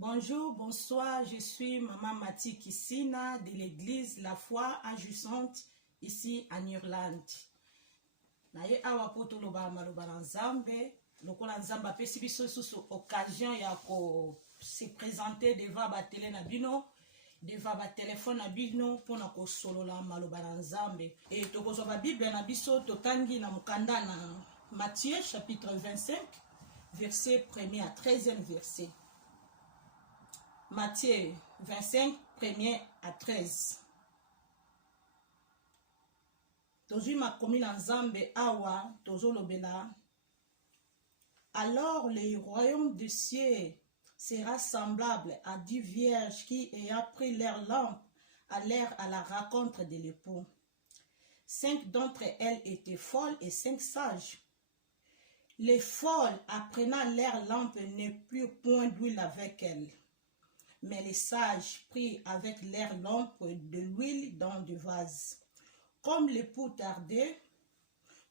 Bonjour, bonsoir, je suis Maman Mati Kissina de l'église La Foi Injustante ici en Irlande. Naye awa poto loba maloba na Nzambe, lokola Nzambe apesi biso susu occasion ya ko se présenter devant ba télé na bino, devant ba téléphone na bino pona ko solola maloba na Nzambe. Et tokozwa ba Bible na biso totangi na mukanda na Matthieu chapitre 25 verset 1er à 13e verset. Matthieu 25, 1er à 13. Tozui makomi na Nzambe awa tozolobela. Alors le royaume des cieux sera semblable à 10 vierges qui, ayant pris leur lampe, allèrent à la rencontre de l'époux. 5 d'entre elles étaient folles et 5 sages. Les folles, apprenant leur lampe, ne plurent point d'huile avec elles. Mais les sages prirent avec leur lampe de l'huile dans du vase. Comme l'époux tardait,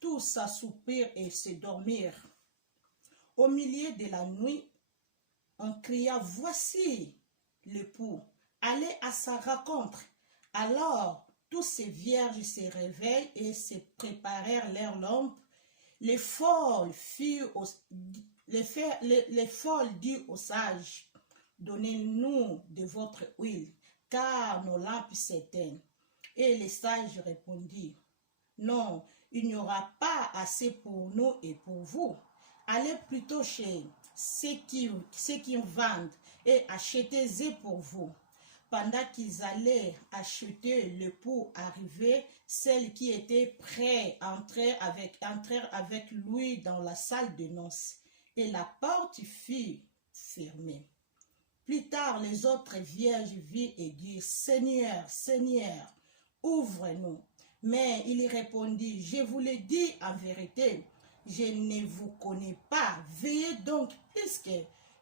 tous s'assoupirent et se dormirent. Au milieu de la nuit, on cria, « Voici l'époux, allez à sa rencontre. » Alors, tous ces vierges se réveillent et se préparèrent leurs lampes. Les folles dirent aux sages, « Donnez-nous de votre huile, car nos lampes s'éteignent. » Et les sages répondirent, « Non, il n'y aura pas assez pour nous et pour vous. Allez plutôt chez ceux qui vendent et achetez-les pour vous. » Pendant qu'ils allaient acheter, l'époux arrivait, celles qui étaient prêtes entrèrent avec lui dans la salle de noces, et la porte fut fermée. Plus tard, les autres vierges virent et dirent, « Seigneur, Seigneur, ouvre-nous. » Mais il répondit, « Je vous le dis en vérité, je ne vous connais pas. Veillez donc, puisque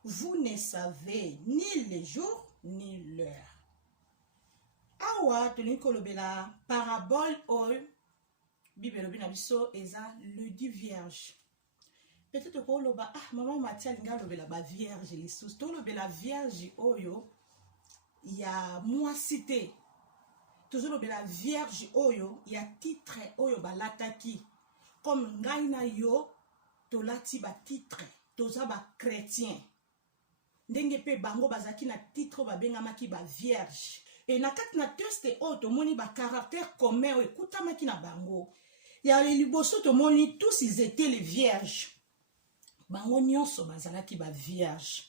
vous ne savez ni le jour ni l'heure. » Awa toni kolobela parabole oyo Bible lobi na biso eza le 10 vierges. Peut-être que loba maman Mathia linga lobela ba vierge lisusu to lobela vierge oyo ya mwasite. Toujours lobela vierge oyo ya titre oyo balataki. Comme ngai na yo tolati ba titre, toza ba chrétien. Ndenge pe bango bazaki na titre babengamaki ba vierge. Et na kati na teste oyo tomoni ba caractère commun oyo ekutamaki na bango. Ya liboso tomoni tous ils étaient les vierges. Bango nyonso bazalaki ba vierge.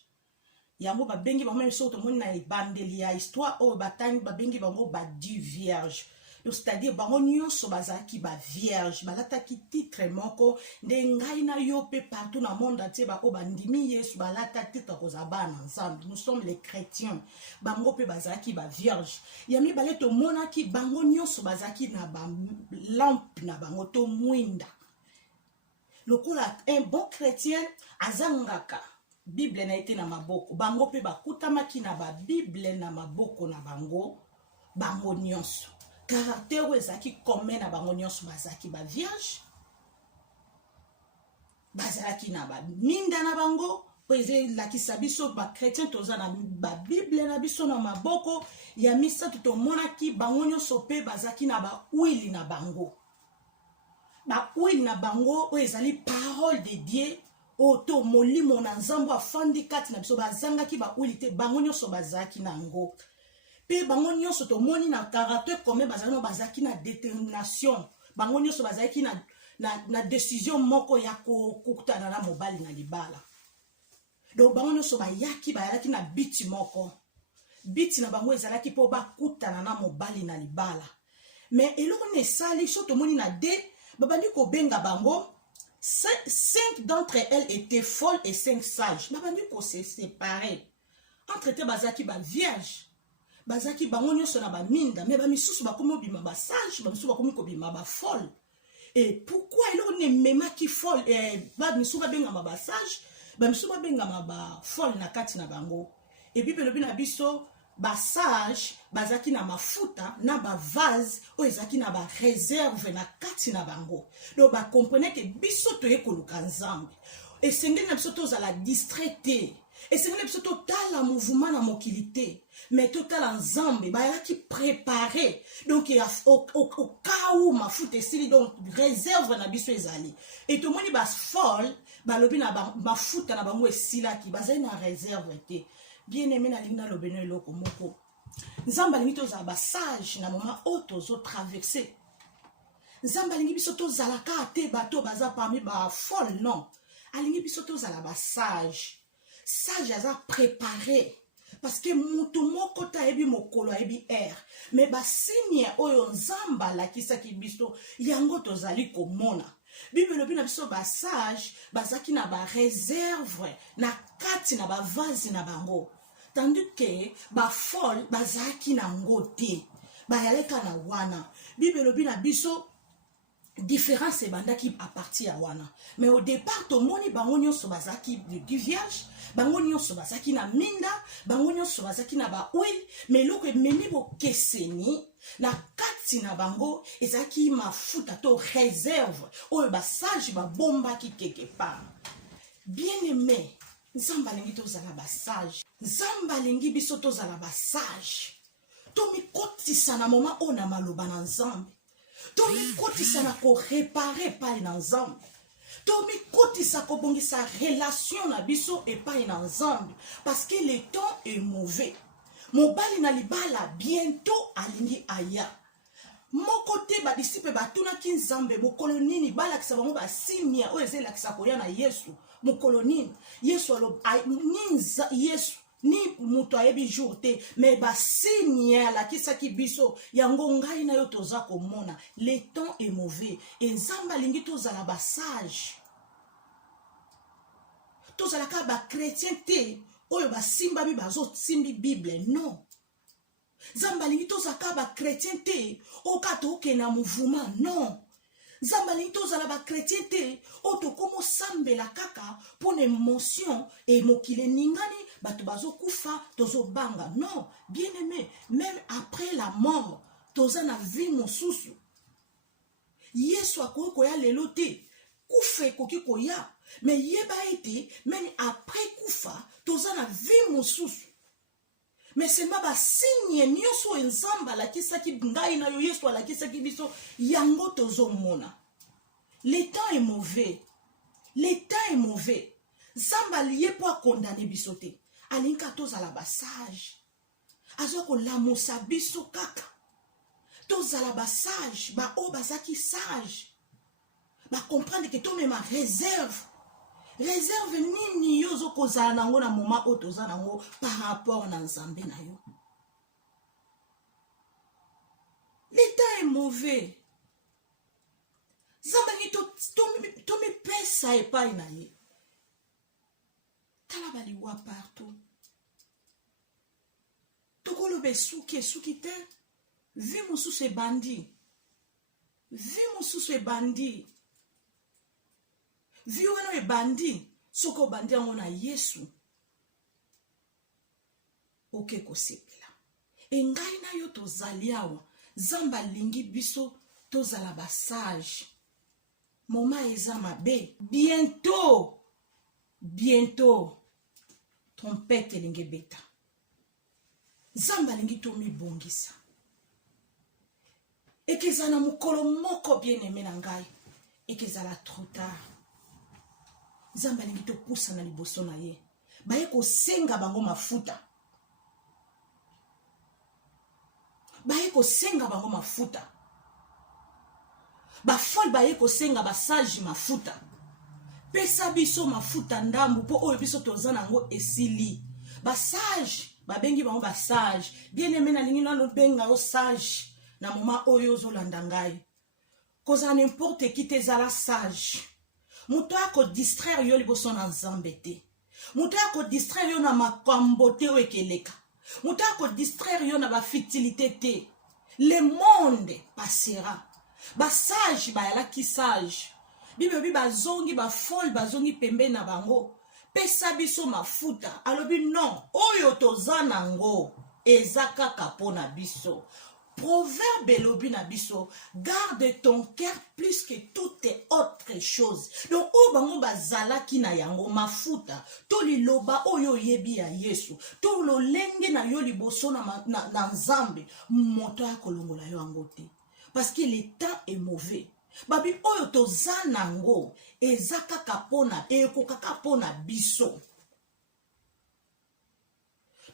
Yango babengi bango même so tomoni na ebandeli ya histoire oyo batangi babengi bango ba 10 vierges. C'est-à-dire bango nyonso bazalaki ba vierge, balataki titre moko nde ngai na yo pe partout na monde entier bako bandimi Yesu balata titre kozabana ensemble. Nous sommes les chrétiens. Bango pe bazalaki ba vierge. Yami baleto monaki bango nyonso bazalaki na ba lampe na bango to mwinda. Lokola un bon chrétien azangaka Bible na été na maboko. Bango pe bakutamaki na ba Bible na maboko na bango. Bango nyonso. Caractère ezaki commun na bango nyonso bazaki ba vierge. Bazaki na ba minda na bango. Peze lakisa biso ba chrétien toza na ba Bible na biso na maboko. Ya misa tutomonaki bango nyonso pe bazaki na ba huile na bango. Ba huile na bango oyo ezali parole de Dieu. Oto molimo na Nzambe afandi kati na biso bazangaki ba huile te bango nyonso bazaki na ngo. Pe bango nyonso tomoni na caractère commun bazaki na détermination. Bango nyonso bazaki na décision moko ya kokutana na mobali na libala. Donc bango nyonso bayaki na biti moko. Biti na bango ezalaki po bakutana na mobali na libala. Mais eloko ne sali so tomoni na de babandi ko benga bango 5 d'entre elles étaient folles et 5 sages. Babandi ko se séparer. Entre te bazaki ba vierge. Bazaki bango nyonso na ba minda mais ba misusu bakomi obima ba sage ba misusu bakomi kobima ba folle. Et pourquoi il ne mema ki folle ba misusu babenga ba sage ba misusu babenga ba folle na kati na bango. Et Bible lobi na biso ba sage bazaki na mafuta na ba vase o ezaki na ba réserve na kati na bango. Donc ba comprenez que biso toye koluka Nzambe. Et sengeli na biso tozala distraité. Et c'est vrai que total mouvement na mokilité, mais total ensemble, bah là qui préparé. Donc au cas où ma foot est donc réserve na biso ezali. Et tout le monde bah folle, bah lobi na ma foot na bango esila qui bah na réserve été. Bien aimé na linga lobeno eloko moko. Nzamba lingi toza ba sage na moment auto zo traverser. Nzamba lingi biso tozalaka te bato baza parmi ba folle non. Alingi biso tozala ba sage. Sage aza préparé parce que mutu moko ta ebi mokolo ebi air mais ba signe oyo nzamba la kisaki biso yango tozali komona Bible lobi na biso ba sage bazaki na ba réserve na kati na ba vase na bango tandis que ba folle bazaki na ngote ba yaleka na wana Bible lobi na biso différence ebandaki à partir ya wana mais au départ tomoni bango nyonso bazaki du vierge bango nyonso bazaki na minda bango nyonso bazaki na ba huile mais loko ememi bokeseni na kati na bango ezaki mafuta to réserve oyo basage babombaki quelque part bien aimé nzamba alingi tozala basage nzamba alingi biso tozala basage tomikotisa na moma oyo na maloba na nzambe tomikotisa na koréparer epai na nzambe tomikotisa kobongisa relation na biso epai na nzambe parce que le temps est mauvais mobali na libala bientôt alingi aya moko te badisiple batunaki nzambe mokolo nini balakisa bango basigne oyo ezelakisa koya na yesu mokolo nini yesu yesu ni muto ayebi jour te mais basigne alakisaki biso yango ngai na yo toza komona le temps est mauvais et nzambe alingi tozala basage tozalaka bachrétien te oyo basimbami bazosimbi bible non nzambe alingi tozalaka bachrétien te oka toke na mouvement non nzambe alingi tozala bachrétien te oyo tokomosambela kaka mpona émotion e mokili eningani bato bazokufa tozobanga non bien aimé même après la mort toza na vie mosusu yesu akoki koya lelo te kufa ekoki koya mais yeba ete même après kufa toza na vie mosusu mais seulement basigne nyonso nzambe alakisaki ngai na yo yesu alakisaki biso yango tozomona le temps est mauvais le temps est mauvais nzambe aliye po akondane biso te alinga tozala basage azo kolamusa biso kaka tozala basage baoyo bazaki sage bacomprendre ke tomema réserve nini yo ozokozala nango na moma oyo toza nango par rapport na nzambe na yo l'état est mauvais nzambe ngi tomipesa epai na ye tala baliwa partout tokoloba esuki te vi mosusu ebandi vi wana ebandi soki obandi yango na yesu oke kosepela engai na yo tozali awa nzambe alingi biso tozala basage moma eza mabe bientôt trompette elingi ebeta nzambe alingi tomibongisa ekezala mokolo moko bien aimé na ngai ekezala trop tard nzambe alingi topusa na liboso na ye baye kosenga bango mafuta bafole baye kosenga basage mafuta pesa biso mafuta ndambu po oyo biso toza nango esili basage babengi bango basage bien aimé na lingi nalo benga o sage na moma oyo ozolanda ngai koza n'importe qui tezala sage muto akodistraire yo liboso na nzambe te muto akodistraire yo na makambo te oyo ekeleka muto akodistraire yo na bafutilité te le monde passera basage bayalaki sage bibebi bazongi bafole bazongi pembe na bango pesa biso mafuta alobi non oyo toza nango eza kaka mpona biso proverbe elobi na biso, garde ton cœur plus que toutes autres choses. Donc o bango bazalaki na yango mafuta to liloba oyo yebi ya Yesu to lolenge na yo liboso na nzambe moto ya kolongola yo yango te, parce que le temps est mauvais. Babi oyo toza nango eza kaka pona ekokaka pona biso.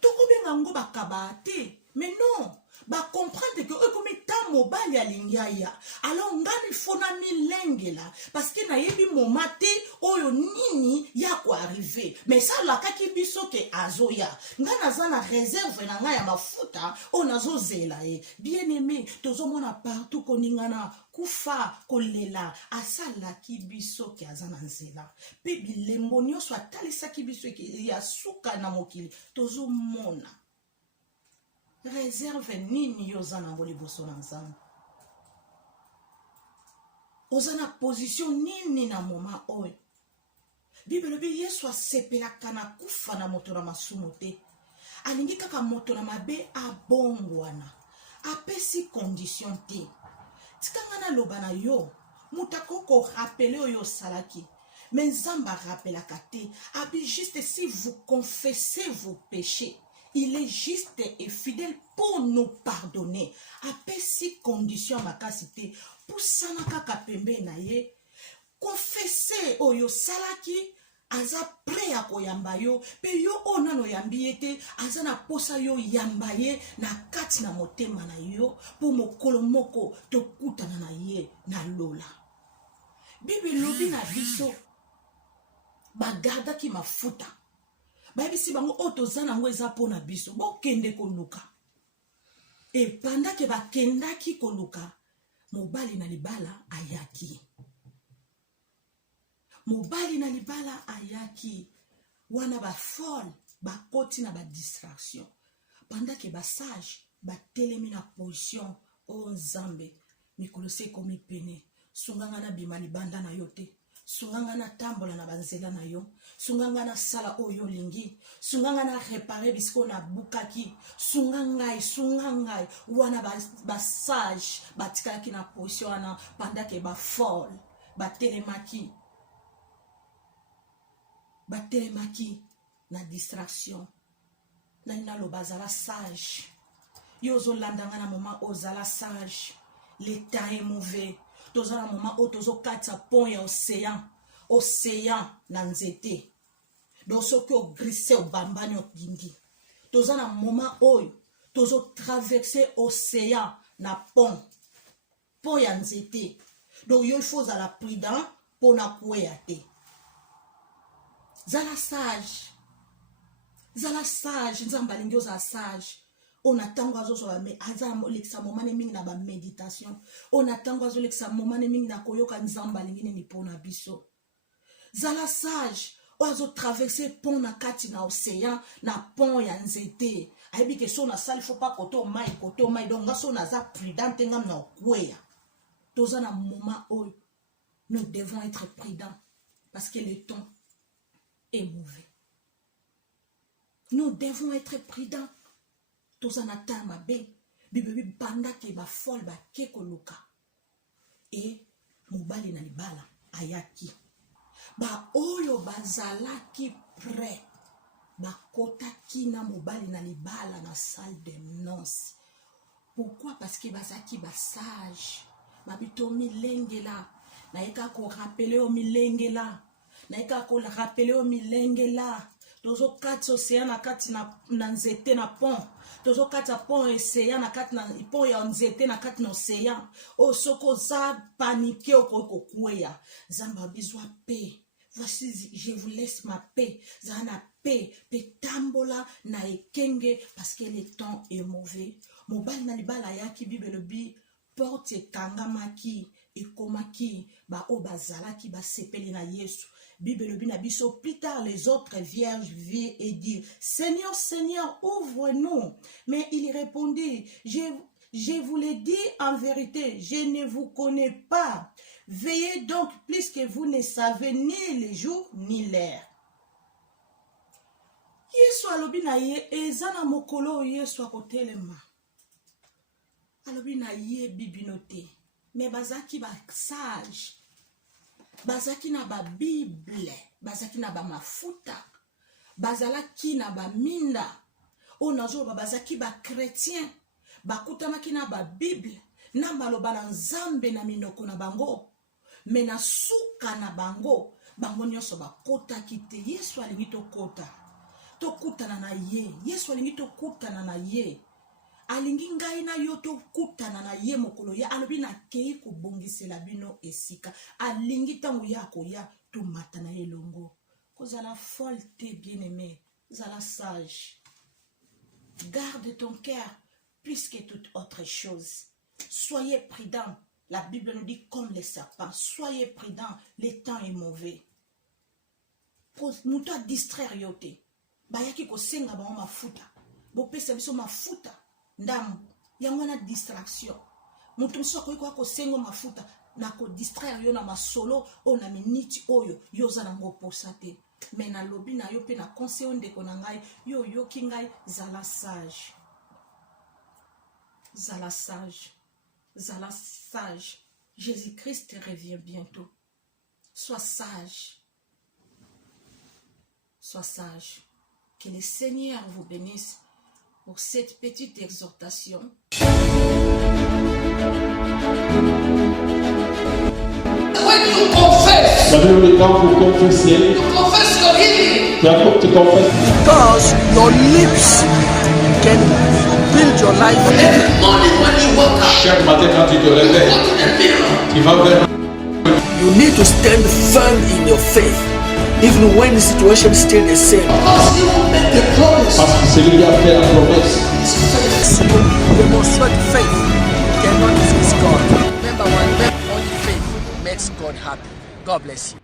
Tokobenga ngo bakaba te, mais non, ba comprendre que comme ta mobile alingaya alors ngani fona ni lengela parce que na yebi momate oyo nini ya ko arriver, mais ça la kaki biso ke azoya ngana za na réserve na nga ya mafuta onazo zela bien aimé tozomona partout koningana kufa kolela asala ki biso ke azana nzela pe bilembo nyonso atalisa ki biso ke ya suka na mokili tozomona réserve nini yoza na liboso na nzambe, oza na position nini na moma oyo. Bible bi Yesu asepelaka na kufa na moto na masumu te, alingi kaka moto na mabe abongwana apesi condition te. Tikanga na loba na yo mutako ko rappeler oyo salaki, mais nzamba rappelaka te. Abi juste si vous confessez vos péchés, il est juste et fidèle pour nous pardonner. Après si conditions makasité pour sanaka kapembe na ye confesser oyo salaki aza prêt à koyamba yo pe yo onano yambiete aza na posa yo yambaye na kati na motema na yo pour mokolo moko tokutana na ye na lola. Bible lobi na biso bagarda ki mafuta babi si bango otozana ngo eza pona biso bo kende koluka. Et pendant que bakendaki koluka mobali na libala ayaki. Mobali na libala ayaki wana ba folle ba koti na ba distraction. Pendant que ba sage ba telemi na position o nzambe mikolo se komi pene sunganga na bima libanda na yote. Sunganga na tambola na banzela na yo, sunganga na sala oyo lingi, sunganga na réparer bisko na bukaki, sungangai wana ba sage batikaki na position na pendant que ba folle ba telemaki na distraction na lo bazala sage yo zo landanga na moment ozala sage. Le temps est mauvais. Toza na moment o tozo katsa pont ya océan na nzete do soki o glisse o bambani o gindi. Toza na moment oyo tozo traverser océan na pont ya nzete. Donc yo il faut la prudent pour na kuya te. Zala sage nzamba lingi oza sage. On attend oiseau sur la aza momane mingi na ba méditation. On attend oiseau leksa momane mingi na koyoka nzamba lingine ni pona biso. Zala sage oiseau traverser pont na kati na océan na pont ya nzete. Aibi ke so na sali faut pas koto mai donc ngaso na za prudent ngam na kweya. Toza na moment où nous devons être prudents parce que le temps est mauvais. Nous devons être prudents. Tozana tama be bibi banda ke ba fol ba keko luka e mobali na libala ayaki ba oyo bazalaki prêt ba kota kina mobali na libala na salle de noces. Pourquoi? Parce que bazaki ba sage ba bitomi lengela na eka ko rappeler o milengela na eka ko rappeler o milengela. Tozo kati océan na kati na nzete na pont. Tozo kati pont océan na kati na pont ya nzete na kati na océan. O soko za paniquer o kweya. Zamba bizwa paix. Voici, je vous laisse ma paix. Zana paix. Pe tambola na ekenge parce que le temps est mauvais. Mobali na libala yaki Bible bi porte kangamaki ekomaki ba obazalaki ba sepeli na Yesu. Bible bina biso plus tard les autres vierges virent et dirent Seigneur, Seigneur, ouvre-nous. Mais il répondit je vous l'ai dit en vérité, je ne vous connais pas. Veillez donc puisque vous ne savez ni le jour ni l'heure. Yesu alobi na ye ezana mokolo Yesu akotelema. alobi na yebi bino te mais bazaki ba sage bazaki na ba bible bazaki na ba mafuta bazalaki na ba minda onazo bazaki ba chrétien bakutamaki na ba bible na maloba na nzambe na minoko na bango me na suka na bango bango nyonso bakotaki te. Yesu alingi tokutana na ye. Yesu alingi tokutana na ye. Alingi ngai na yo tokutana na ye mokolo ya alobi na kei kobongisela bino esika. Alingi tango ya koya tomata na ye longo. Kozala folle te bien-aimé, zala sage. Garde ton cœur plus que toute autre chose. Soyez prudents. La Bible nous dit comme les serpents. Soyez prudents. Le temps est mauvais. Nous doit distraire yote. Bayaki ko senga ba mafuta. Bo pesa biso mafuta. Ndam. Yango na distraction. Mutu mso ko sengo mafuta na ko distraire yo na masolo o na miniti oyo yo za nango posate. Mais na lobi na yo pe na conseil ndeko na ngai yo kingai zala sage. Zala sage. Zala sage. Jésus-Christ revient bientôt. Sois sage. Sois sage. Que le Seigneur vous bénisse pour cette petite exhortation. When you confess, quand vous confessez, you confess your healing. tu confesses. Because your lips can build your life. Every morning when you wake up, Chaque matin quand tu te go réveilles, to the mirror. tu vas vers You need to stand firm in your faith, even when the situation is still the same. Because you will make the promise. parce que celui qui a fait la promesse. So you demonstrate faith. You cannot resist God. Remember, only faith makes God happy. God bless you.